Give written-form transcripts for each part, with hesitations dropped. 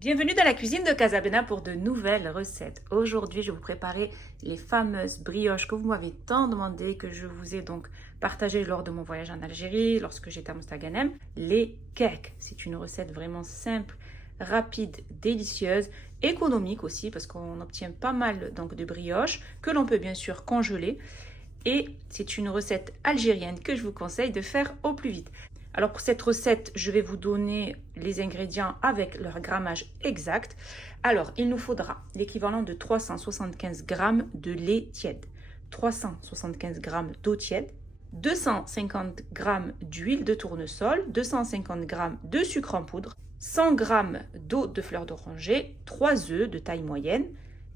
Bienvenue dans la cuisine de Casabena pour de nouvelles recettes. Aujourd'hui, je vais vous préparer les fameuses brioches que vous m'avez tant demandé, que je vous ai donc partagées lors de mon voyage en Algérie, lorsque j'étais à Mostaganem. Les cakes, c'est une recette vraiment simple, rapide, délicieuse, économique aussi, parce qu'on obtient pas mal donc de brioches que l'on peut bien sûr congeler. Et c'est une recette algérienne que je vous conseille de faire au plus vite. Alors pour cette recette, je vais vous donner les ingrédients avec leur grammage exact. Alors, il nous faudra l'équivalent de 375 g de lait tiède, 375 g d'eau tiède, 250 g d'huile de tournesol, 250 g de sucre en poudre, 100 g d'eau de fleur d'oranger, 3 œufs de taille moyenne,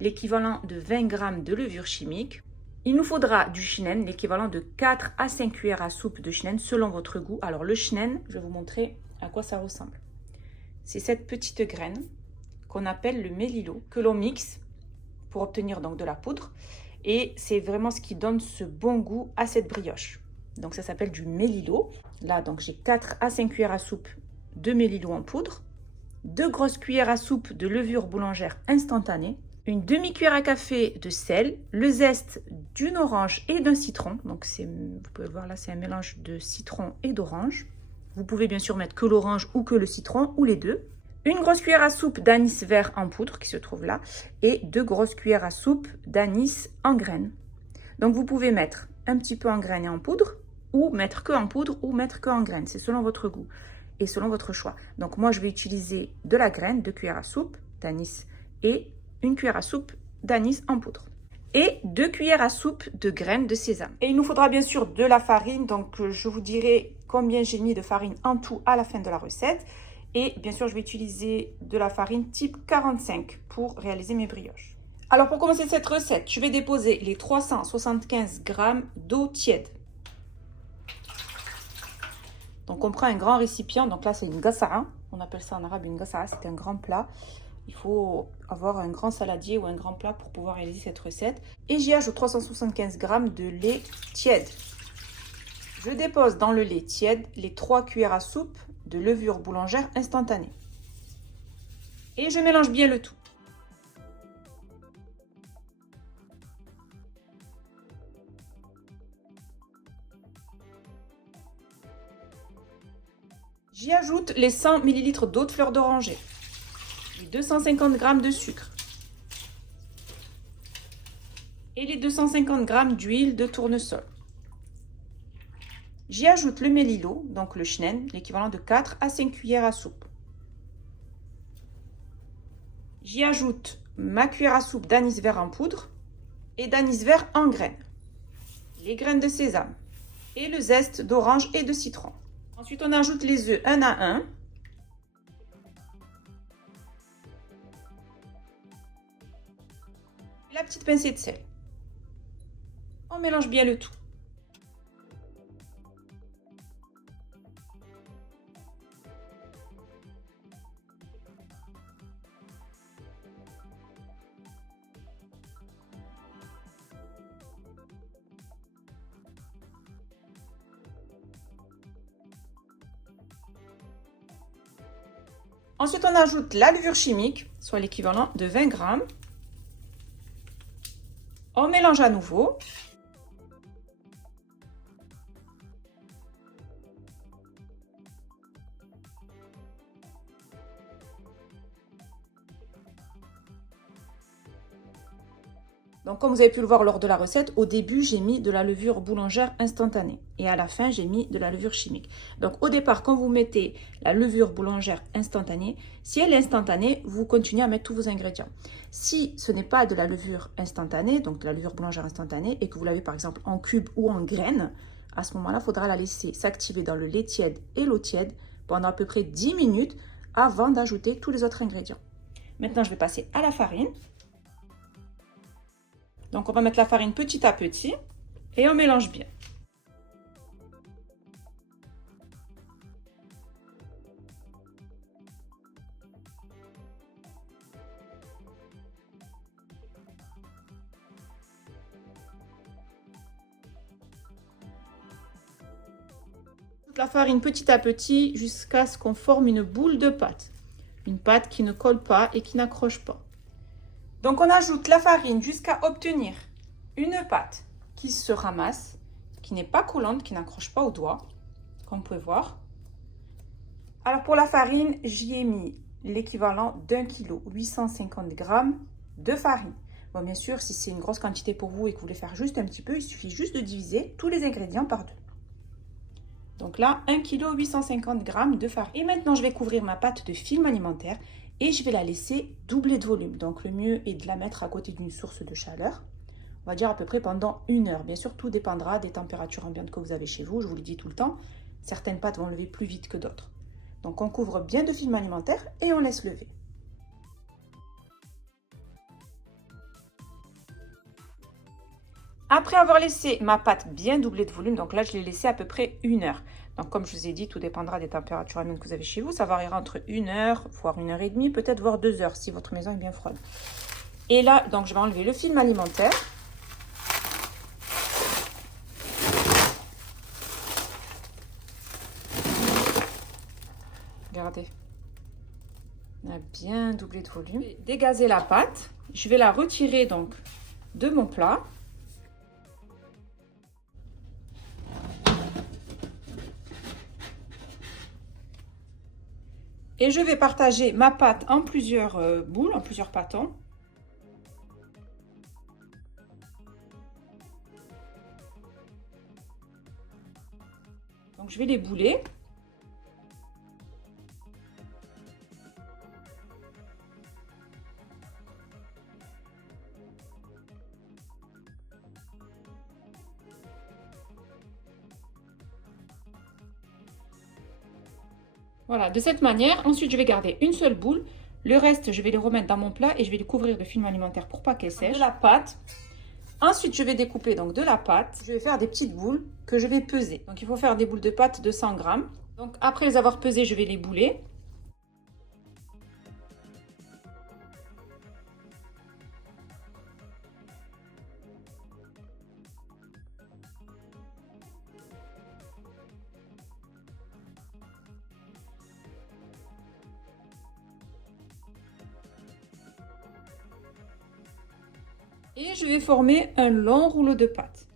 l'équivalent de 20 g de levure chimique. Il nous faudra du chinen, l'équivalent de 4 à 5 cuillères à soupe de chinen selon votre goût. Alors le chinen, je vais vous montrer à quoi ça ressemble. C'est cette petite graine qu'on appelle le mélilo, que l'on mixe pour obtenir donc de la poudre. Et c'est vraiment ce qui donne ce bon goût à cette brioche. Donc ça s'appelle du mélilo. Là, donc j'ai 4 à 5 cuillères à soupe de mélilo en poudre, 2 grosses cuillères à soupe de levure boulangère instantanée, une demi-cuillère à café de sel, le zeste d'une orange et d'un citron. Donc vous pouvez voir là, c'est un mélange de citron et d'orange. Vous pouvez bien sûr mettre que l'orange ou que le citron ou les deux. Une grosse cuillère à soupe d'anis vert en poudre qui se trouve là et 2 grosses cuillères à soupe d'anis en graines. Donc vous pouvez mettre un petit peu en graines et en poudre ou mettre que en poudre ou mettre que en graines. C'est selon votre goût et selon votre choix. Donc moi je vais utiliser de la graine, 2 cuillères à soupe d'anis et une cuillère à soupe d'anis en poudre et 2 cuillères à soupe de graines de sésame. Et il nous faudra bien sûr de la farine, donc je vous dirai combien j'ai mis de farine en tout à la fin de la recette. Et bien sûr, je vais utiliser de la farine type 45 pour réaliser mes brioches. Alors pour commencer cette recette, je vais déposer les 375 g d'eau tiède. Donc on prend un grand récipient, donc là c'est une gassa'a, on appelle ça en arabe une gassa'a, c'est un grand plat. Il faut avoir un grand saladier ou un grand plat pour pouvoir réaliser cette recette. Et j'y ajoute 375 g de lait tiède. Je dépose dans le lait tiède les 3 cuillères à soupe de levure boulangère instantanée. Et je mélange bien le tout. J'y ajoute les 100 ml d'eau de fleur d'oranger. 250 g de sucre et les 250 g d'huile de tournesol. J'y ajoute le mélilo, donc le chnen, l'équivalent de 4 à 5 cuillères à soupe. J'y ajoute ma cuillère à soupe d'anis vert en poudre et d'anis vert en graines, les graines de sésame et le zeste d'orange et de citron. Ensuite, on ajoute les œufs un à un. La petite pincée de sel. On mélange bien le tout. Ensuite, on ajoute la levure chimique, soit l'équivalent de 20 g. On mélange à nouveau. Donc, comme vous avez pu le voir lors de la recette, au début, j'ai mis de la levure boulangère instantanée. Et à la fin, j'ai mis de la levure chimique. Donc, au départ, quand vous mettez la levure boulangère instantanée, si elle est instantanée, vous continuez à mettre tous vos ingrédients. Si ce n'est pas de la levure instantanée, donc de la levure boulangère instantanée, et que vous l'avez par exemple en cube ou en graines, à ce moment-là, il faudra la laisser s'activer dans le lait tiède et l'eau tiède pendant à peu près 10 minutes avant d'ajouter tous les autres ingrédients. Maintenant, je vais passer à la farine. Donc, on va mettre la farine petit à petit et on mélange bien. La farine petit à petit jusqu'à ce qu'on forme une boule de pâte. Une pâte qui ne colle pas et qui n'accroche pas. Donc on ajoute la farine jusqu'à obtenir une pâte qui se ramasse, qui n'est pas collante, qui n'accroche pas au doigt, comme vous pouvez voir. Alors pour la farine, j'y ai mis l'équivalent d'1 kg, 850 g de farine. Bon, bien sûr, si c'est une grosse quantité pour vous et que vous voulez faire juste un petit peu, il suffit juste de diviser tous les ingrédients par 2. Donc là, 1 kg 850 g de farine. Et maintenant, je vais couvrir ma pâte de film alimentaire et je vais la laisser doubler de volume. Donc le mieux est de la mettre à côté d'une source de chaleur. On va dire à peu près pendant 1 heure. Bien sûr, tout dépendra des températures ambiantes que vous avez chez vous. Je vous le dis tout le temps, certaines pâtes vont lever plus vite que d'autres. Donc on couvre bien de film alimentaire et on laisse lever. Après avoir laissé ma pâte bien doublée de volume, donc là je l'ai laissée à peu près 1 heure. Donc comme je vous ai dit, tout dépendra des températures ambiantes que vous avez chez vous. Ça variera entre 1 heure, voire 1 heure et demie, peut-être voire 2 heures si votre maison est bien froide. Et là, donc je vais enlever le film alimentaire. Regardez, on a bien doublé de volume. Je vais dégazer la pâte. Je vais la retirer donc de mon plat. Et je vais partager ma pâte en plusieurs boules, en plusieurs pâtons. Donc je vais les bouler. Voilà, de cette manière, ensuite je vais garder une seule boule. Le reste, je vais les remettre dans mon plat et je vais les couvrir de film alimentaire pour pas qu'elles sèchent. De la pâte. Ensuite, je vais découper donc de la pâte. Je vais faire des petites boules que je vais peser. Donc il faut faire des boules de pâte de 100 g. Donc après les avoir pesées, je vais les bouler. Et je vais former un long rouleau de pâte.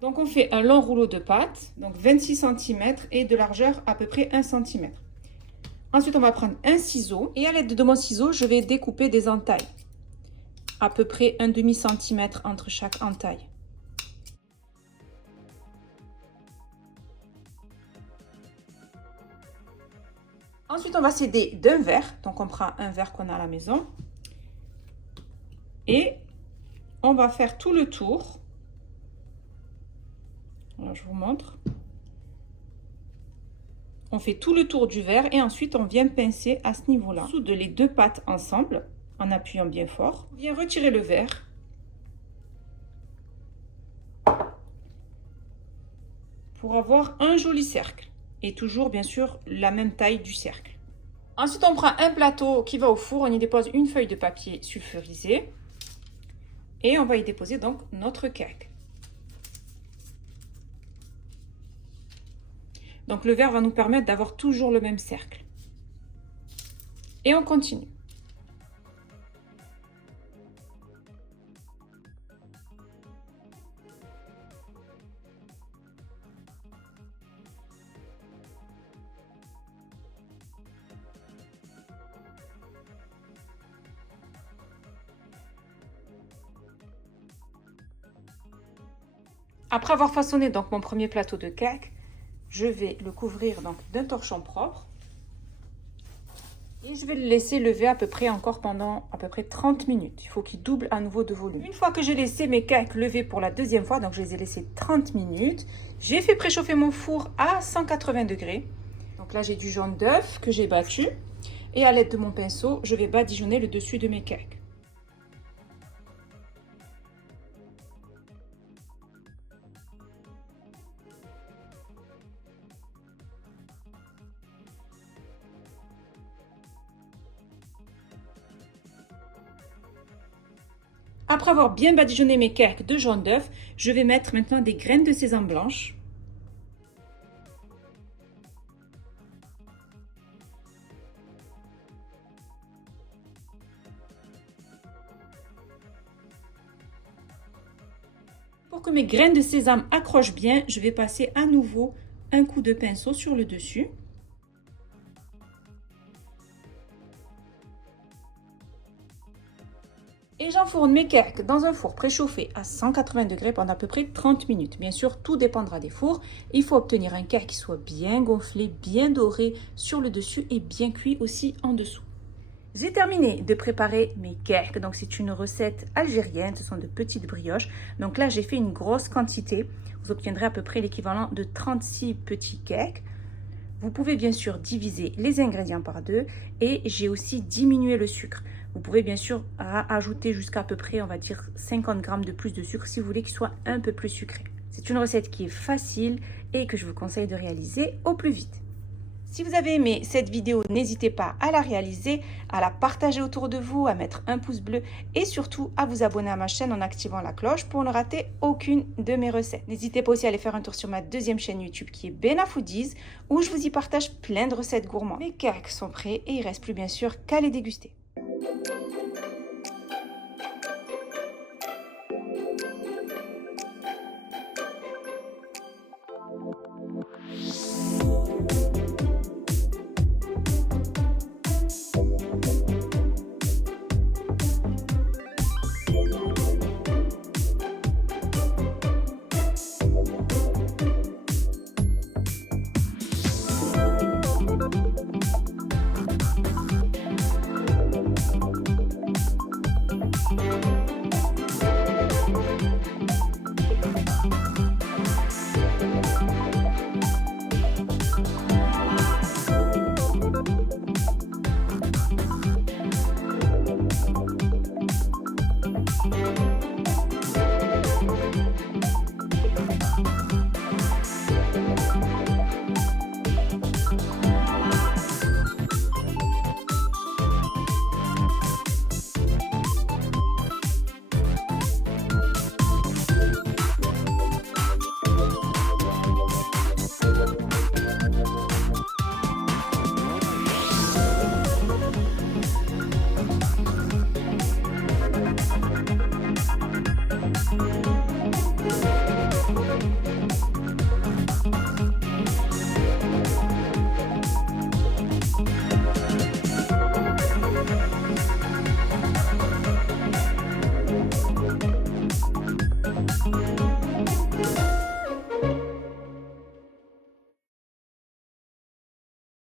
Donc on fait un long rouleau de pâte, donc 26 cm et de largeur à peu près 1 cm. Ensuite, on va prendre un ciseau et à l'aide de mon ciseau, je vais découper des entailles. À peu près un demi-centimètre entre chaque entaille. Ensuite, on va s'aider d'un verre. Donc, on prend un verre qu'on a à la maison. Et on va faire tout le tour. Voilà, je vous montre. On fait tout le tour du verre et ensuite, on vient pincer à ce niveau-là. Soude les deux pâtes ensemble en appuyant bien fort. On vient retirer le verre. Pour avoir un joli cercle. Et toujours, bien sûr, la même taille du cercle. Ensuite, on prend un plateau qui va au four. On y dépose une feuille de papier sulfurisé. Et on va y déposer donc notre cake. Donc, le verre va nous permettre d'avoir toujours le même cercle. Et on continue. Après avoir façonné donc mon premier plateau de cake, je vais le couvrir donc d'un torchon propre et je vais le laisser lever à peu près encore pendant à peu près 30 minutes. Il faut qu'il double à nouveau de volume. Une fois que j'ai laissé mes cakes lever pour la deuxième fois, donc je les ai laissés 30 minutes, j'ai fait préchauffer mon four à 180 degrés. Donc là j'ai du jaune d'œuf que j'ai battu et à l'aide de mon pinceau, je vais badigeonner le dessus de mes cakes. Après avoir bien badigeonné mes cakes de jaune d'œuf, je vais mettre maintenant des graines de sésame blanche. Pour que mes graines de sésame accrochent bien, je vais passer à nouveau un coup de pinceau sur le dessus. Et j'enfourne mes cakes dans un four préchauffé à 180 degrés pendant à peu près 30 minutes. Bien sûr, tout dépendra des fours. Il faut obtenir un cake qui soit bien gonflé, bien doré sur le dessus et bien cuit aussi en dessous. J'ai terminé de préparer mes cakes. Donc c'est une recette algérienne, ce sont de petites brioches. Donc là, j'ai fait une grosse quantité. Vous obtiendrez à peu près l'équivalent de 36 petits cakes. Vous pouvez bien sûr diviser les ingrédients par deux et j'ai aussi diminué le sucre. Vous pouvez bien sûr ajouter jusqu'à à peu près, on va dire, 50 g de plus de sucre si vous voulez qu'il soit un peu plus sucré. C'est une recette qui est facile et que je vous conseille de réaliser au plus vite. Si vous avez aimé cette vidéo, n'hésitez pas à la réaliser, à la partager autour de vous, à mettre un pouce bleu et surtout à vous abonner à ma chaîne en activant la cloche pour ne rater aucune de mes recettes. N'hésitez pas aussi à aller faire un tour sur ma deuxième chaîne YouTube qui est Bena Foodies où je vous y partage plein de recettes gourmandes. Mes cakes sont prêts et il ne reste plus bien sûr qu'à les déguster.